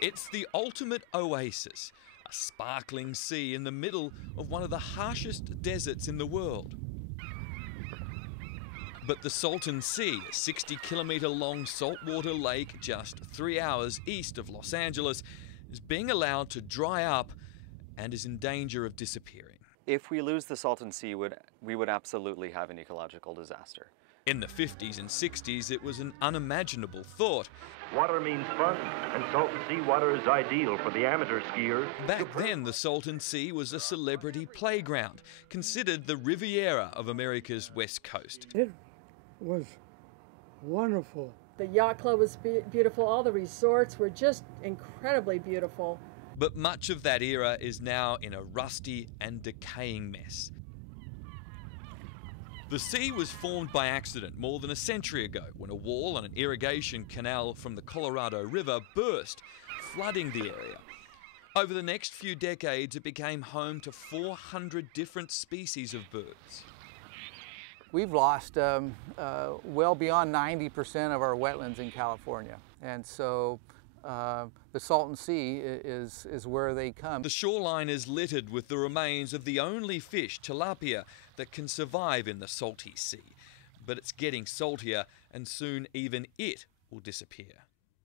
It's the ultimate oasis, a sparkling sea in the middle of one of the harshest deserts in the world. But the Salton Sea, a 60-kilometre long saltwater lake just 3 hours east of Los Angeles, is being allowed to dry up and is in danger of disappearing. If we lose the Salton Sea, we would absolutely have an ecological disaster. In the 50s and 60s, it was an unimaginable thought. Water means fun, and Salton Sea water is ideal for the amateur skiers. Back then, the Salton Sea was a celebrity playground, considered the Riviera of America's West Coast. It was wonderful. The yacht club was beautiful. All the resorts were just incredibly beautiful. But much of that era is now in a rusty and decaying mess. The sea was formed by accident more than a century ago when a wall and an irrigation canal from the Colorado River burst, flooding the area. Over the next few decades, it became home to 400 different species of birds. We've lost well beyond 90% of our wetlands in California, and so the Salton Sea is where they come. The shoreline is littered with the remains of the only fish, tilapia, that can survive in the salty sea. But it's getting saltier, and soon even it will disappear.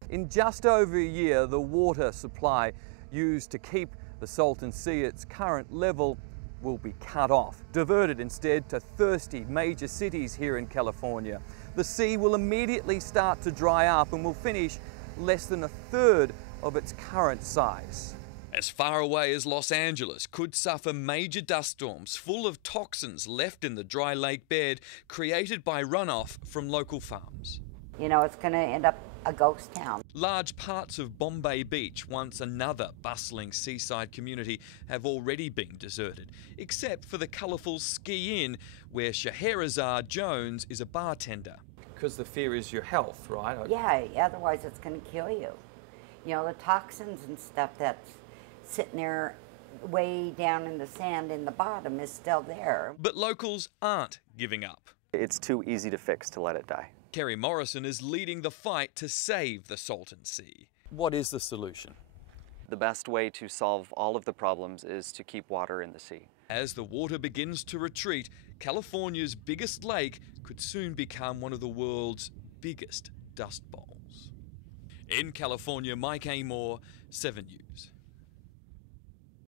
In just over a year, the water supply used to keep the Salton Sea at its current level will be cut off, diverted instead to thirsty major cities here in California. The sea will immediately start to dry up and will finish less than a third of its current size. As far away as Los Angeles could suffer major dust storms full of toxins left in the dry lake bed created by runoff from local farms. You know, it's going to end up a ghost town. Large parts of Bombay Beach, once another bustling seaside community, have already been deserted, except for the colourful Ski Inn, where Scheherazade Jones is a bartender. Because the fear is your health, right? Yeah, otherwise it's going to kill you. You know, the toxins and stuff that's sitting there way down in the sand in the bottom is still there. But locals aren't giving up. It's too easy to fix to let it die. Kerry Morrison is leading the fight to save the Salton Sea. What is the solution? The best way to solve all of the problems is to keep water in the sea. As the water begins to retreat, California's biggest lake could soon become one of the world's biggest dust bowls. In California, Mike Amor, 7 News.